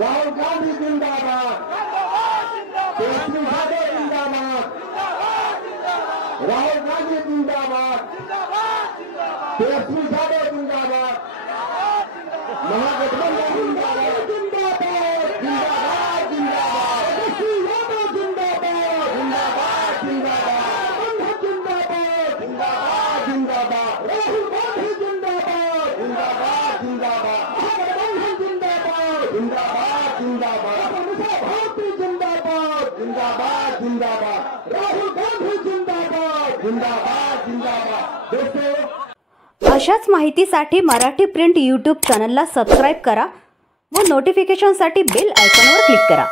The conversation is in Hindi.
राहुल गांधी जिंदाबाद, तेजस्वी यादव जिंदाबाद, राहुल गांधी जिंदाबाद, तेजस्वी यादव जिंदाबाद, महागठबंधन जिंदाबाद, जिंदाबाद जिंदाबाद जिंदाबाद, तेजस्वी यादव जिंदाबाद, जिंदाबाद जिंदाबाद, जिंदाबाद जिंदाबाद, राहुल गांधी जिंदाबाद, जिंदाबाद जिंदाबाद, महागठबंधन जिंदाबाद, जिंदाबाद जिंदाबाद, भारती जिंदाबाद, जिंदाबाद जिंदाबाद, राहुल गांधी जिंदाबाद, जिंदाबाद जिंदाबाद। दोस्तों, अशाच माहितीसाठी मराठी प्रिंट यूट्यूब चॅनलला सबस्क्राइब करा व नोटिफिकेशनसाठी बेल आयकॉनवर क्लिक करा।